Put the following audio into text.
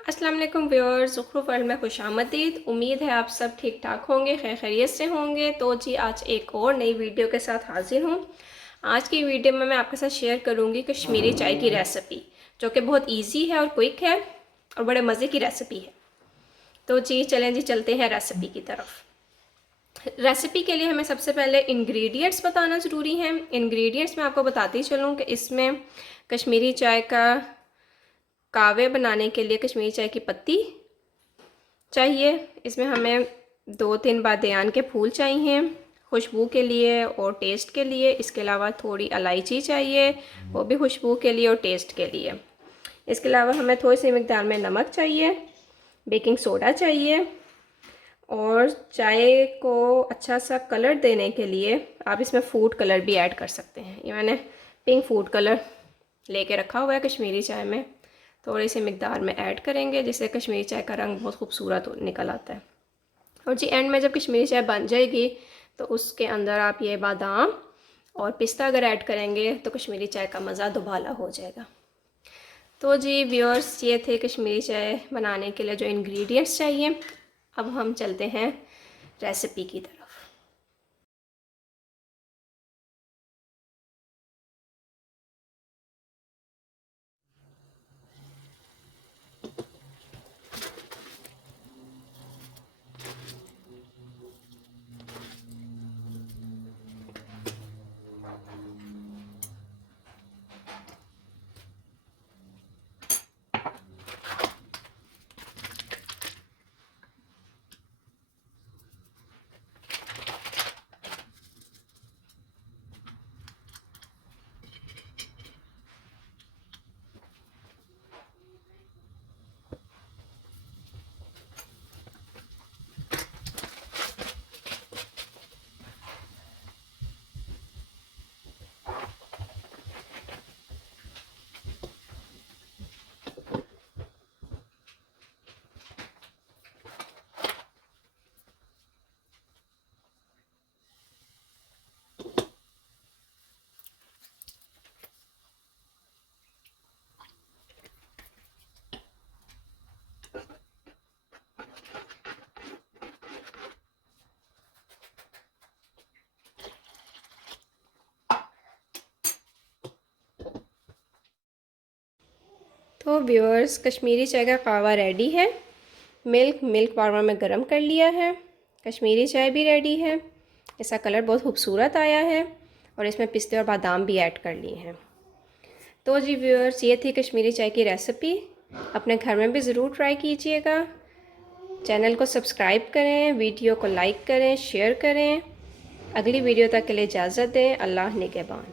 अस्सलाम वालेकुम viewers, ज़ुखरूफ world में खुशामदीद। उम्मीद है आप सब ठीक ठाक होंगे, खैर खैरियत से होंगे। तो जी आज एक और नई वीडियो के साथ हाजिर हूँ। आज की वीडियो में मैं आपके साथ शेयर करूँगी कश्मीरी चाय की रेसिपी, जो कि बहुत इजी है और क्विक है और बड़े मज़े की रेसिपी है। तो जी चलें जी, चलते हैं रेसिपी की तरफ। रेसिपी के लिए हमें सबसे पहले इंग्रेडिएंट्स बताना ज़रूरी है। इंग्रेडिएंट्स मैं आपको बताती चलूँ कि इसमें कश्मीरी चाय का कावे बनाने के लिए कश्मीरी चाय की पत्ती चाहिए। इसमें हमें 2-3 बादियान के फूल चाहिए खुशबू के लिए और टेस्ट के लिए। इसके अलावा थोड़ी इलायची चाहिए, वो भी खुशबू के लिए और टेस्ट के लिए। इसके अलावा हमें थोड़ी सी मिकदार में नमक चाहिए, बेकिंग सोडा चाहिए, और चाय को अच्छा सा कलर देने के लिए आप इसमें फूड कलर भी ऐड कर सकते हैं। ये मैंने पिंक फूड कलर लेके रखा हुआ है कश्मीरी चाय में, थोड़ी सी मिकदार में ऐड करेंगे जिससे कश्मीरी चाय का रंग बहुत खूबसूरत निकल आता है। और जी एंड में जब कश्मीरी चाय बन जाएगी तो उसके अंदर आप ये बादाम और पिस्ता अगर ऐड करेंगे तो कश्मीरी चाय का मज़ा दुबाला हो जाएगा। तो जी व्यूअर्स, ये थे कश्मीरी चाय बनाने के लिए जो इंग्रेडिएंट्स चाहिए। अब हम चलते हैं रेसिपी की तरफ। तो व्यूअर्स, कश्मीरी चाय का कावा रेडी है। मिल्क पाउडर में गरम कर लिया है। कश्मीरी चाय भी रेडी है। इसका कलर बहुत खूबसूरत आया है और इसमें पिस्ते और बादाम भी ऐड कर लिए हैं। तो जी व्यूअर्स, ये थी कश्मीरी चाय की रेसिपी। अपने घर में भी ज़रूर ट्राई कीजिएगा। चैनल को सब्सक्राइब करें, वीडियो को लाइक करें, शेयर करें। अगली वीडियो तक के लिए इजाज़त दें। अल्लाह निगहबान।